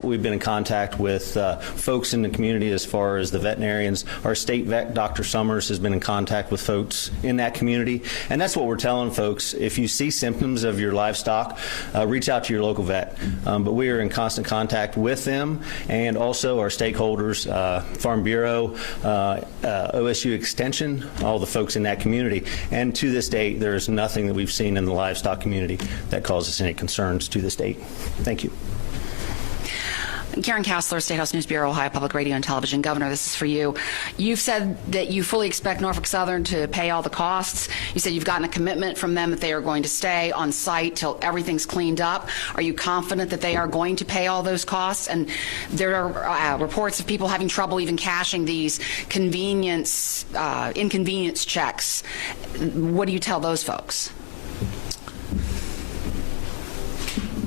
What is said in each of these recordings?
We've been in contact with folks in the community as far as the veterinarians. Our state vet, Dr. Summers, has been in contact with folks in that community. And that's what we're telling folks. If you see symptoms of your livestock, reach out to your local vet. But we are in constant contact with them and also our stakeholders, Farm Bureau, OSU Extension, all the folks in that community. And to this date, there is nothing that we've seen in the livestock community that causes any concerns to this date. Thank you. Karen Kassler, State House News Bureau, Ohio Public Radio and Television. Governor, this is for you. You've said that you fully expect Norfolk Southern to pay all the costs. You said you've gotten a commitment from them that they are going to stay on site till everything's cleaned up. Are you confident that they are going to pay all those costs? And there are reports of people having trouble even cashing these inconvenience checks. What do you tell those folks?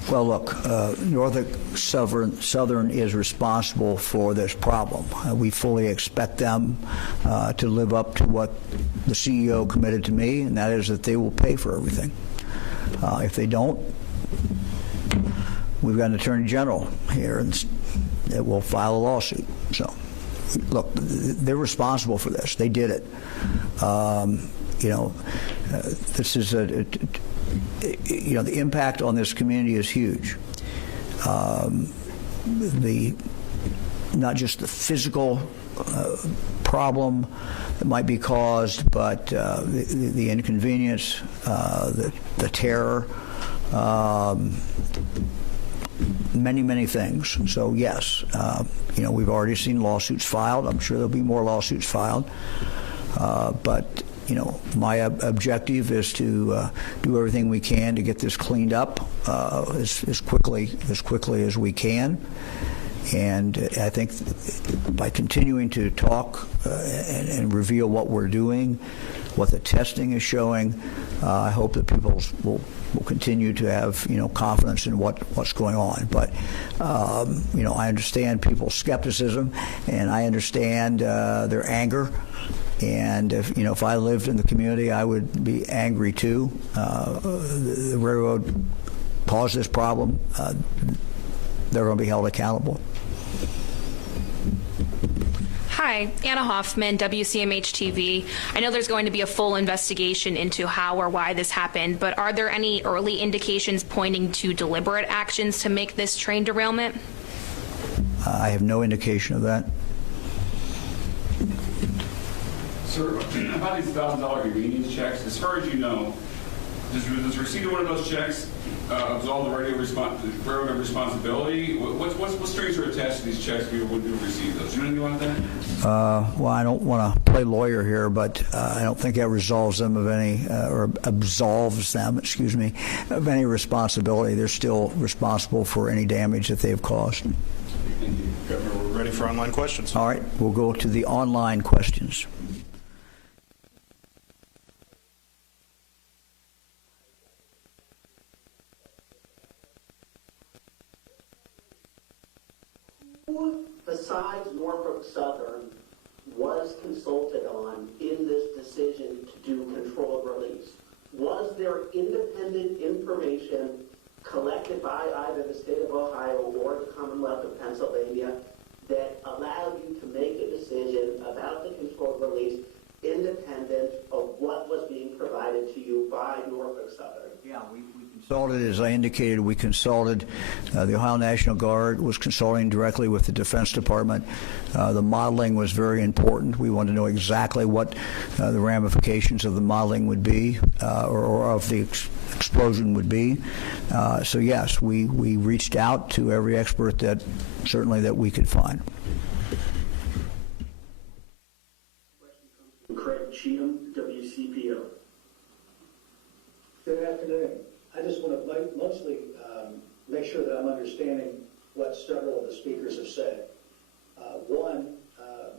Well, look, Norfolk Southern is responsible for this problem. We fully expect them to live up to what the CEO committed to me, and that is that they will pay for everything. If they don't, we've got an attorney general here and that will file a lawsuit. So, look, they're responsible for this. They did it. This is the impact on this community is huge. Not just the physical problem that might be caused, but the inconvenience, the terror, many things. So yes, we've already seen lawsuits filed. I'm sure there'll be more lawsuits filed, but my objective is to do everything we can to get this cleaned up as quickly as we can. And I think by continuing to talk and reveal what we're doing, what the testing is showing, I hope that people will continue to have confidence in what's going on. But I understand people's skepticism, and I understand their anger. And if I lived in the community, I would be angry too. The railroad caused this problem. They're going to be held accountable. Hi, Anna Hoffman, WCMH-TV. I know there's going to be a full investigation into how or why this happened, but are there any early indications pointing to deliberate actions to make this train derailment? I have no indication of that. Sir, about these $1,000 convenience checks, as far as you know, does receipt of one of those checks absolve the railroad responsibility? What strings are attached to these checks when you receive those? Do you know anything about that? Well, I don't want to play lawyer here, but I don't think that resolves them of any, or absolves them, excuse me, of any responsibility. They're still responsible for any damage that they've caused. Thank you. Governor, we're ready for online questions. All right, we'll go to the online questions. Who besides Norfolk Southern was consulted on in this decision to do controlled release? Was there independent information collected by either the state of Ohio or the Commonwealth of Pennsylvania that allowed you to make a decision about the controlled release independent of what was being provided to you by Norfolk Southern? Yeah, we consulted, as I indicated, we consulted. The Ohio National Guard was consulting directly with the Defense Department. The modeling was very important. We wanted to know exactly what the ramifications of the modeling would be, or of the explosion would be. So yes, we reached out to every expert that we could find. WCPO. Good afternoon. I just want to mostly make sure that I'm understanding what several of the speakers have said. One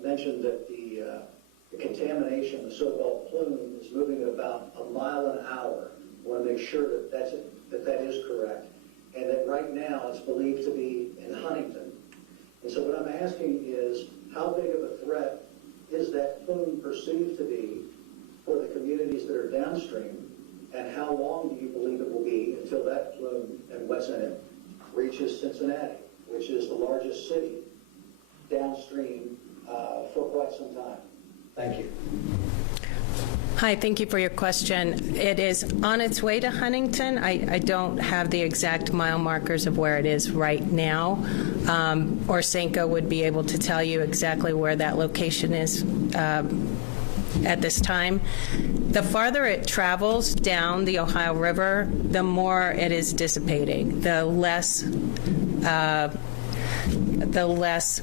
mentioned that the contamination, the so-called plume, is moving at about a mile an hour. I want to make sure that that is correct, and that right now it's believed to be in Huntington. And so what I'm asking is, how big of a threat is that plume perceived to be for the communities that are downstream, and how long do you believe it will be until that plume and what's in it reaches Cincinnati? which is the largest city downstream for quite some time. Thank you. Hi, thank you for your question. It is on its way to Huntington. I don't have the exact mile markers of where it is right now. Orsenko would be able to tell you exactly where that location is at this time. The farther it travels down the Ohio River, the more it is dissipating, the less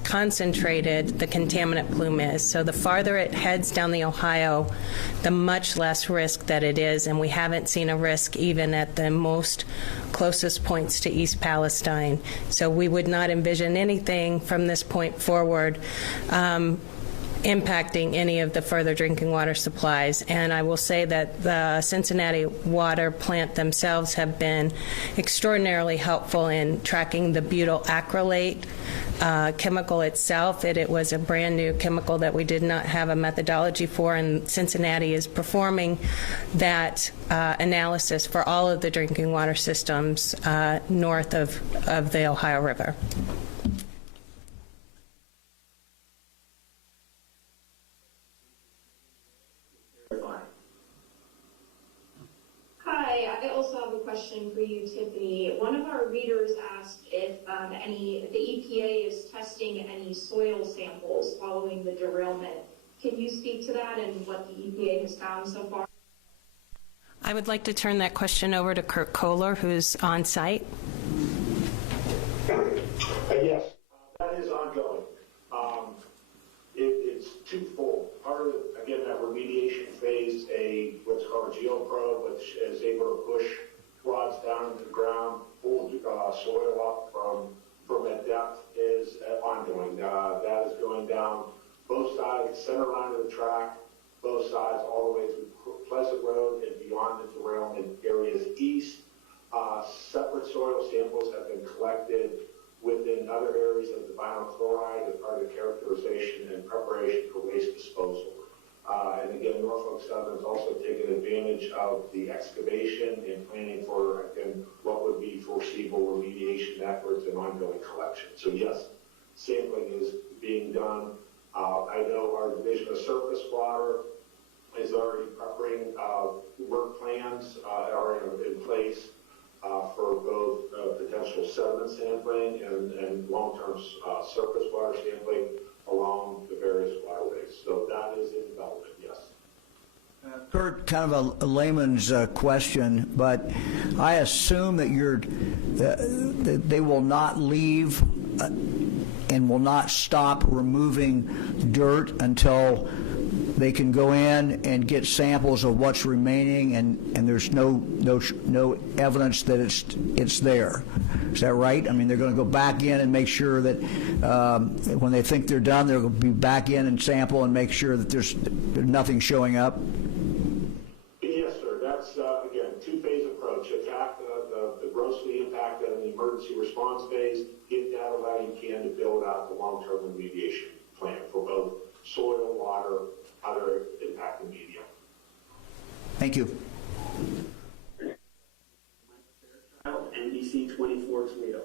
concentrated the contaminant plume is. So the farther it heads down the Ohio, the much less risk that it is, and we haven't seen a risk even at the most closest points to East Palestine. So we would not envision anything from this point forward impacting any of the further drinking water supplies. And I will say that the Cincinnati water plant themselves have been extraordinarily helpful in tracking the butyl acrylate chemical itself. It was a brand new chemical that we did not have a methodology for, and Cincinnati is performing that analysis for all of the drinking water systems north of the Ohio River. Hi, I also have a question for you, Tiffany. One of our readers asked if the EPA is testing any soil samples following the derailment. Can you speak to that and what the EPA has found so far? I would like to turn that question over to Kirk Kohler, who's on site. Yes, that is ongoing. It's twofold. Part of, again, that remediation phase, what's called a geoprobe, which is able to push rods down into the ground, pull soil up from that depth, is ongoing. That is going down both sides, center line of the track, both sides, all the way through Pleasant Road and beyond the derailment areas east. Separate soil samples have been collected within other areas of the vinyl chloride as part of the characterization and preparation for waste disposal. And again, Norfolk Southern has also taken advantage of the excavation and planning for, again, what would be foreseeable remediation efforts and ongoing collection. So yes, sampling is being done. I know our Division of Surface Water is already preparing work plans are in place for both potential sediment sampling and long-term surface water sampling along the various waterways. So that is in development, yes. Kurt, kind of a layman's question, but I assume that they will not leave and will not stop removing dirt until they can go in and get samples of what's remaining, and there's no evidence that it's there. Is that right? I mean, they're going to go back in and make sure that when they think they're done, they're going to be back in and sample and make sure that there's nothing showing up. Yes, sir. That's again two-phase approach: attack the grossly impacted in the emergency response phase, get data that you can to build out the long-term remediation plan for both soil, water, other impacted media. Thank you. NBC 24 Toledo.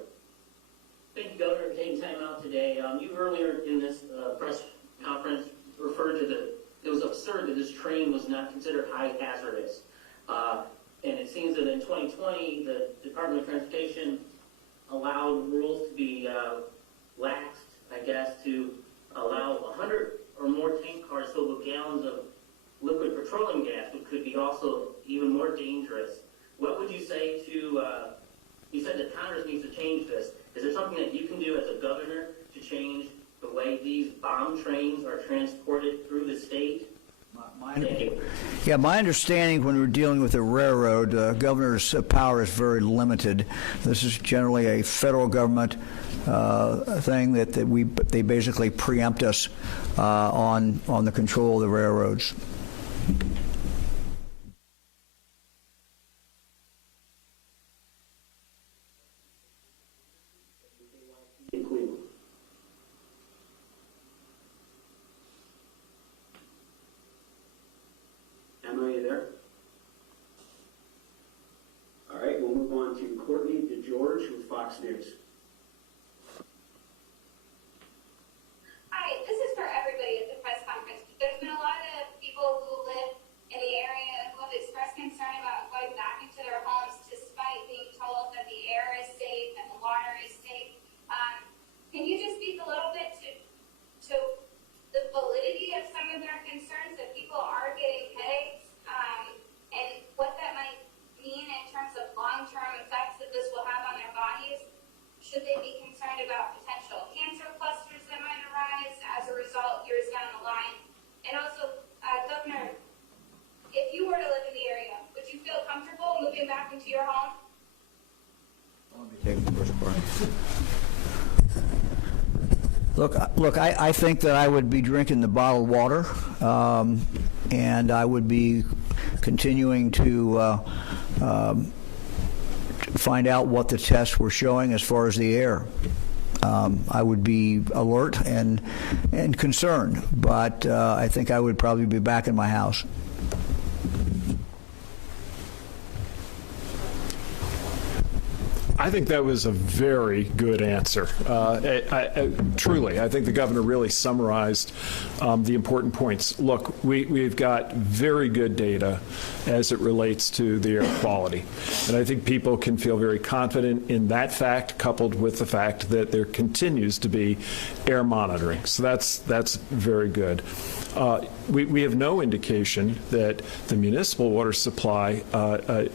Thank you, Governor, for taking time out today. You earlier in this press conference referred to it was absurd that this train was not considered high hazardous. And it seems that in 2020, the Department of Transportation allowed rules to be laxed, I guess, to allow 100 or more tank cars filled with gallons of liquid petroleum gas, which could be also even more dangerous. What would you say to, you said that Congress needs to change this. Is there something that you can do as a governor to change the way these bomb trains are transported through the state? Yeah, my understanding when we're dealing with a railroad, governor's power is very limited. This is generally a federal government thing that they basically preempt us on the control of the railroads. Emma, are you there? All right, we'll move on to Courtney DeGeorge with Fox News. get back into your home? Look, I think that I would be drinking the bottled water, and I would be continuing to find out what the tests were showing as far as the air. I would be alert and concerned, but I think I would probably be back in my house. I think that was a very good answer. Truly, I think the governor really summarized the important points. Look, we've got very good data as it relates to the air quality. And I think people can feel very confident in that fact, coupled with the fact that there continues to be air monitoring. So that's very good. We have no indication that the municipal water supply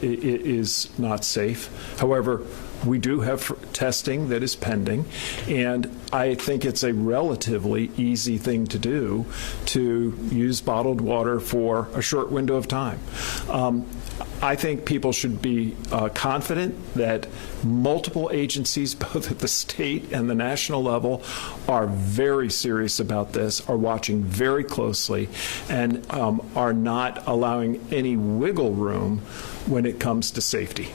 is not safe. However, we do have testing that is pending, and I think it's a relatively easy thing to do to use bottled water for a short window of time. I think people should be confident that multiple agencies, both at the state and the national level, are very serious about this, are watching very closely, and are not allowing any wiggle room when it comes to safety.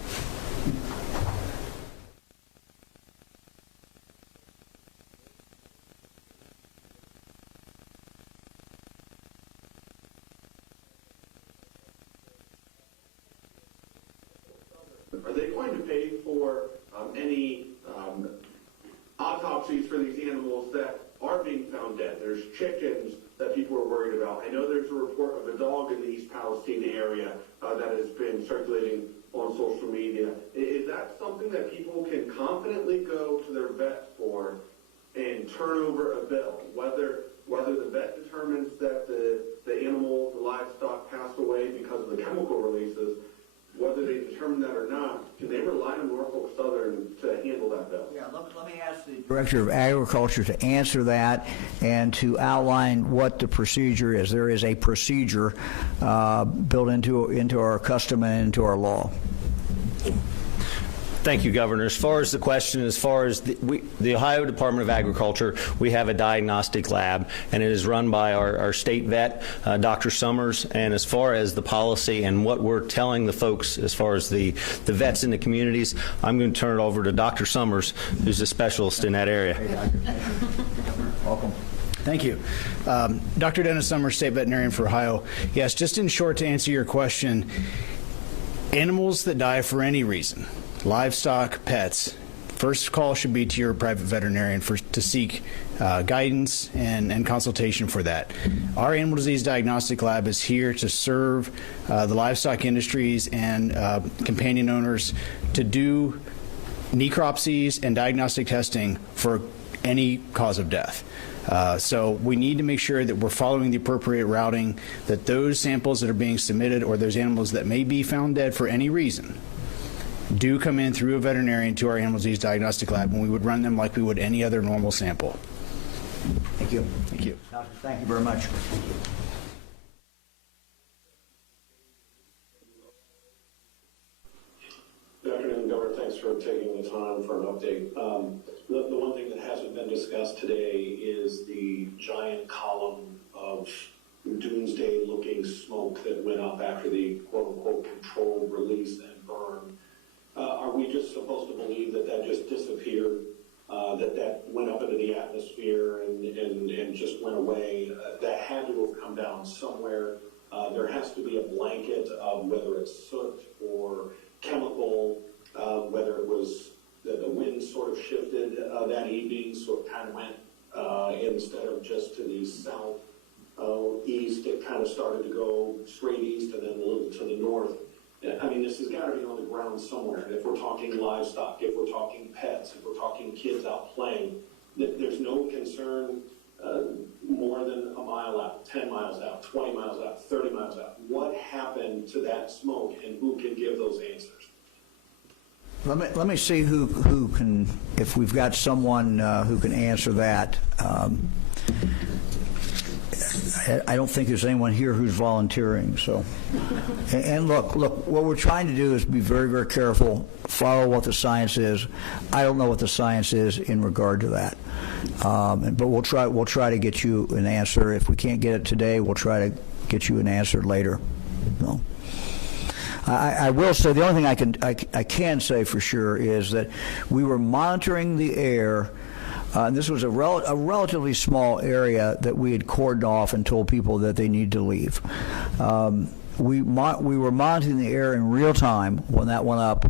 Are they going to pay for any autopsies for these animals that are being found dead? There's chickens that people are worried about. I know there's a report of a dog in the East Palestine area that has been circulating on social media. Is that something that people can confidently go to their vet for and turn over a bill, whether the vet determines that the animal, the livestock passed away because of the chemical releases? Whether they determine that or not, can they rely on Norfolk Southern to handle that bill? Yeah, let me ask the Director of Agriculture to answer that and to outline what the procedure is. There is a procedure built into our custom and into our law. Thank you, Governor. As far as the question, as far as the Ohio Department of Agriculture, we have a diagnostic lab, and it is run by our state vet, Dr. Summers. And as far as the policy and what we're telling the folks as far as the vets in the communities, I'm going to turn it over to Dr. Summers, who's a specialist in that area. Welcome. Thank you. Dr. Dennis Summers, State Veterinarian for Ohio. Yes, just in short, to answer your question, animals that die for any reason, livestock, pets, first call should be to your private veterinarian to seek guidance and consultation for that. Our animal disease diagnostic lab is here to serve the livestock industries and companion owners to do necropsies and diagnostic testing for any cause of death. So we need to make sure that we're following the appropriate routing, that those samples that are being submitted or those animals that may be found dead for any reason do come in through a veterinarian to our animal disease diagnostic lab, and we would run them like we would any other normal sample. Thank you. Thank you. Doctor, thank you very much. Good afternoon, Governor. Thanks for taking the time for an update. The one thing that hasn't been discussed today is the giant column of doomsday-looking smoke that went up after the quote-unquote controlled release and burn. Are we just supposed to believe that that just disappeared, that went up into the atmosphere and just went away? That had to have come down somewhere. There has to be a blanket of whether it's soot or chemical, whether it was that the wind sort of shifted that evening, so it kind of went instead of just to the south east, it kind of started to go straight east and then a little to the north. I mean, this has got to be on the ground somewhere. If we're talking livestock, if we're talking pets, if we're talking kids out playing, there's no concern more than a mile out, 10 miles out, 20 miles out, 30 miles out. What happened to that smoke, and who can give those answers? Let me see who can, if we've got someone who can answer that. I don't think there's anyone here who's volunteering. So, and look, what we're trying to do is be very, very careful, follow what the science is. I don't know what the science is in regard to that, but we'll try to get you an answer. If we can't get it today, we'll try to get you an answer later. So, I will say the only thing I can say for sure is that we were monitoring the air. And this was a relatively small area that we had cordoned off and told people that they need to leave. We were monitoring the air in real time when that went up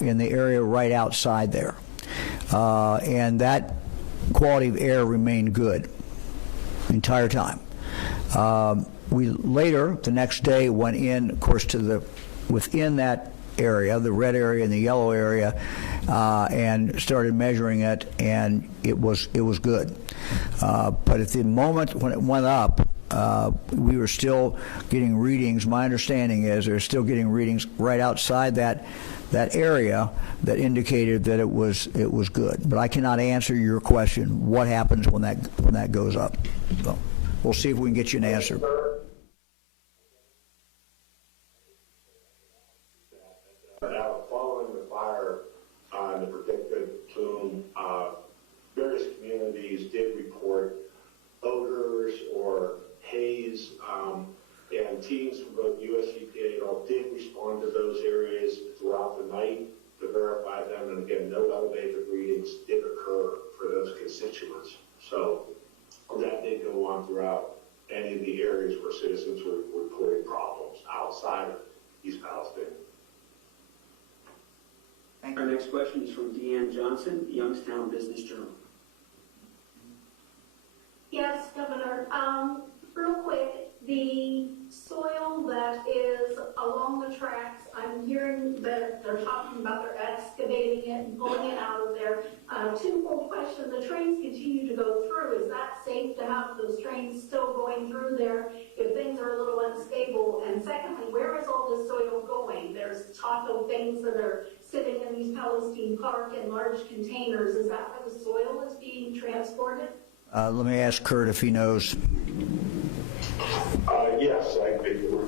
in the area right outside there. And that quality of air remained good the entire time. We later, the next day, went in, of course, to within that area, the red area and the yellow area, and started measuring it, and it was good. But at the moment when it went up, we were still getting readings. My understanding is they're still getting readings right outside that area that indicated that it was good. But I cannot answer your question. What happens when that goes up? So we'll see if we can get you an answer. Now, following the fire and the predicted plume, various communities did report odors or haze, and teams from both US EPA and all did respond to those areas throughout the night to verify them, and again, no elevated readings did occur for those constituents. So that did go on throughout any of the areas where citizens were reporting problems outside of East Palestine. Our next question is from Deanne Johnson, Youngstown Business Journal. Yes, Governor. Real quick, the soil that is along the tracks, I'm hearing that they're talking about they're excavating it and pulling it out of there. Twofold question, the trains continue to go through. Is that safe to have those trains still going through there if things are a little unstable? And secondly, where is all this soil going? There's talk of things that are sitting in East Palestine Park in large containers. Is that where the soil is being transported? Let me ask Kurt if he knows. Yes, I think we're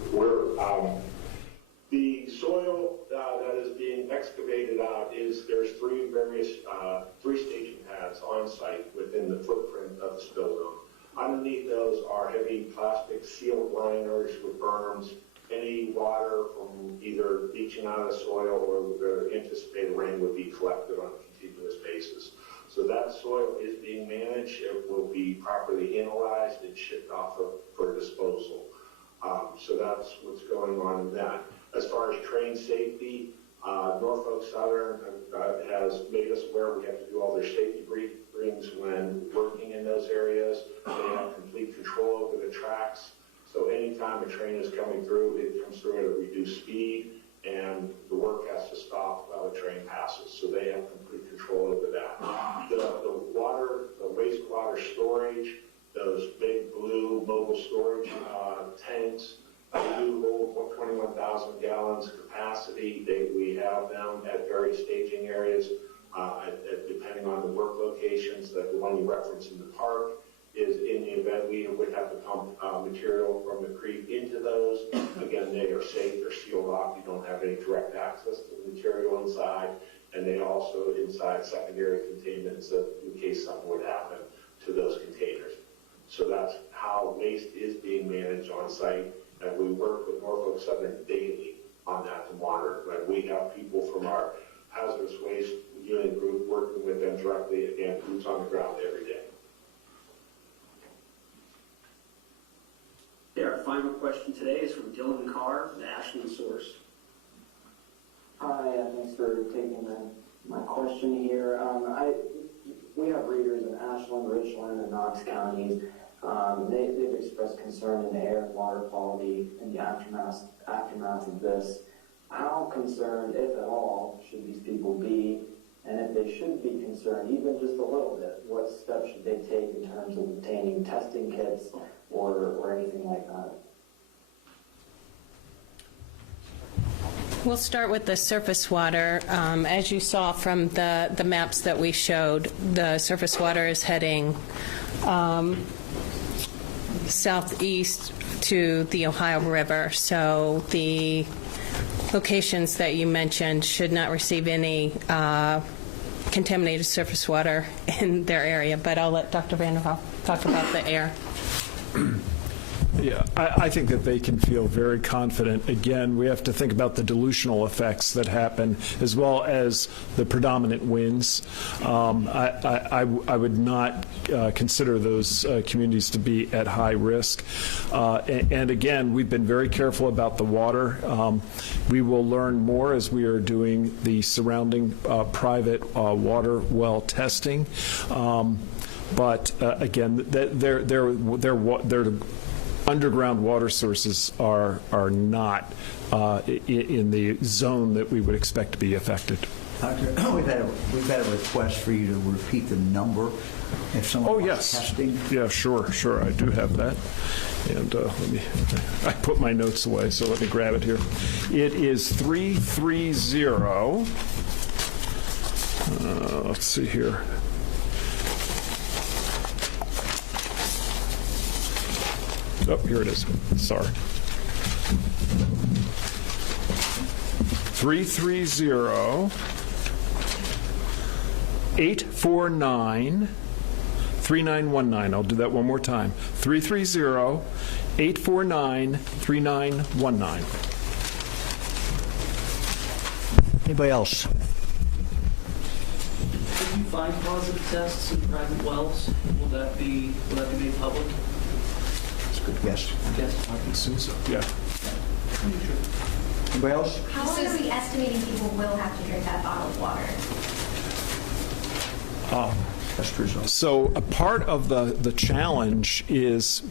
the soil that is being excavated out there's three staging pads on site within the footprint of the spill zone. Underneath those are heavy plastic sealed liners with berms. Any water from either leaching out of the soil or the anticipated rain would be collected on a continuous basis. So that soil is being managed. It will be properly analyzed and shipped off for disposal. So that's what's going on in that. As far as train safety, Norfolk Southern has made us aware we have to do all their safety briefings when working in those areas. They have complete control over the tracks. So anytime a train is coming through, it comes through at a reduced speed, and the work has to stop while the train passes. So they have complete control over that. The wastewater storage, those big blue mobile storage tanks, they do hold 21,000 gallons capacity. We have them at various staging areas, depending on the work locations. The one you referenced in the park is in the event we would have to pump material from the creek into those. Again, they are safe, they're sealed off, you don't have any direct access to the material inside, and they also inside secondary containments in case something would happen to those containers. So that's how waste is being managed on site, and we work with Norfolk Southern daily on that to monitor. And we have people from our hazardous waste unit group working with them directly, again, boots on the ground every day. Our final question today is from Dylan Carr, the Ashland Source. Hi, thanks for taking my question here. We have readers in Ashland, Richland, and Knox counties. They've expressed concern in the air and water quality in the aftermath of this. How concerned, if at all, should these people be? And if they should be concerned, even just a little bit, what steps should they take in terms of obtaining testing kits or anything like that? We'll start with the surface water. As you saw from the maps that we showed, the surface water is heading southeast to the Ohio River. So the locations that you mentioned should not receive any contaminated surface water in their area. But I'll let Dr. Vanderhoff talk about the air. Yeah, I think that they can feel very confident. Again, we have to think about the dilutional effects that happen, as well as the predominant winds. I would not consider those communities to be at high risk. And again, we've been very careful about the water. We will learn more as we are doing the surrounding private water well testing. But again, they're underground water sources are not in the zone that we would expect to be affected. Doctor, we've had a request for you to repeat the number if someone wants testing. Yeah, sure. I do have that. And I put my notes away, so let me grab it here. It is 330. Let's see here. Oh, here it is. Sorry. 330-849-3919. I'll do that one more time. 330-849-3919. Anybody else? If you find positive tests in private wells, will that be made public? Yes. Yes. I can assume so. Yeah. Anybody else? How long are we estimating people will have to drink that bottled water? So a part of the challenge is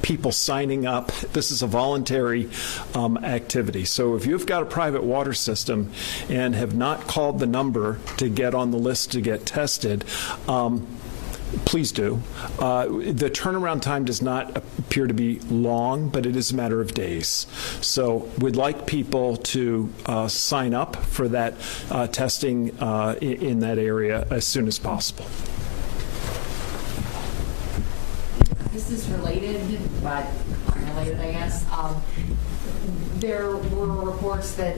people signing up. This is a voluntary activity. So if you've got a private water system and have not called the number to get on the list to get tested, please do. The turnaround time does not appear to be long, but it is a matter of days. So we'd like people to sign up for that testing in that area as soon as possible. This is related, but unrelated, I guess. There were reports that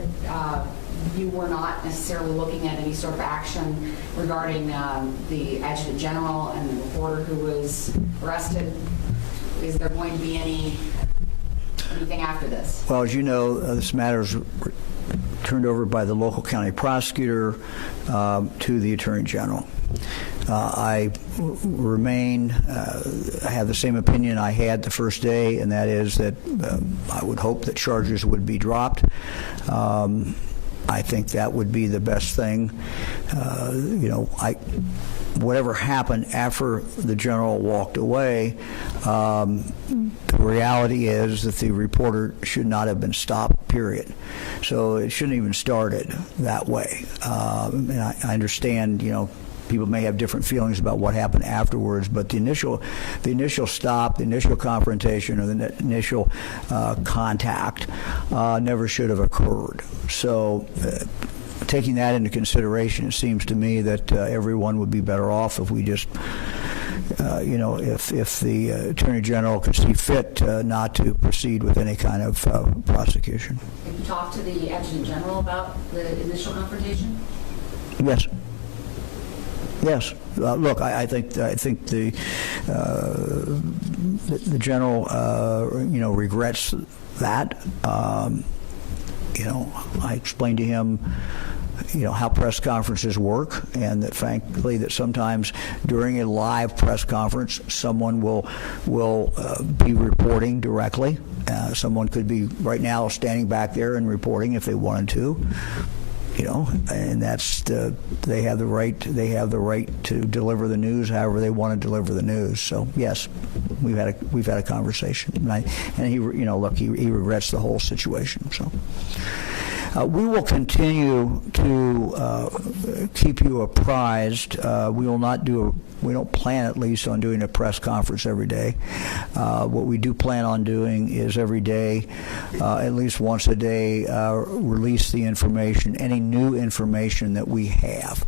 you were not necessarily looking at any sort of action regarding the Adjutant General and the reporter who was arrested. Is there going to be anything after this? Well, as you know, this matter is turned over by the local county prosecutor to the Attorney General. I remain, I have the same opinion I had the first day, and that is that I would hope that charges would be dropped. I think that would be the best thing. Whatever happened after the general walked away, the reality is that the reporter should not have been stopped, period. So it shouldn't even started that way. And I understand, people may have different feelings about what happened afterwards, but the initial stop, the initial confrontation, or the initial contact never should have occurred. So taking that into consideration, it seems to me that everyone would be better off if we just, if the Attorney General could see fit not to proceed with any kind of prosecution. Have you talked to the Adjutant General about the initial confrontation? Yes. Yes. Look, I think the general, regrets that. I explained to him, how press conferences work, and that frankly that sometimes during a live press conference someone will be reporting directly. Someone could be right now standing back there and reporting if they wanted to. And that's they have the right to deliver the news however they want to deliver the news. So yes, we've had a conversation, and he regrets the whole situation. So We will continue to keep you apprised. We will not do we don't plan, at least, on doing a press conference every day. What we do plan on doing is every day, at least once a day, release the information, any new information that we have.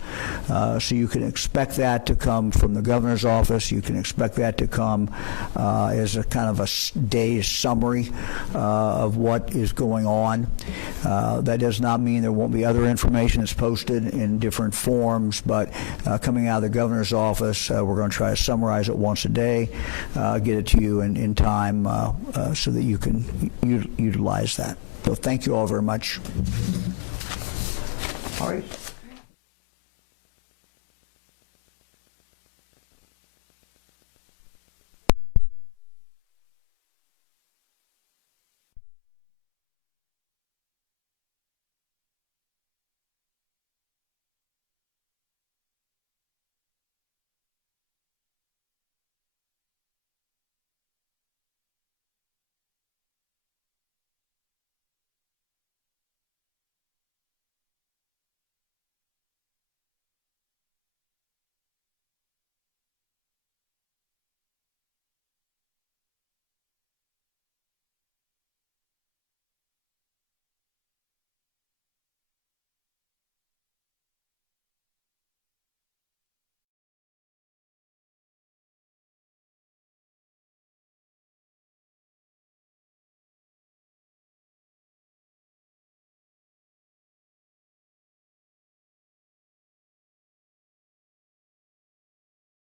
So you can expect that to come from the governor's office. You can expect that to come as a kind of a day's summary of what is going on. That does not mean there won't be other information that's posted in different forms, but coming out of the governor's office, we're going to try to summarize it once a day, get it to you in time so that you can utilize that. So thank you all very much. All right.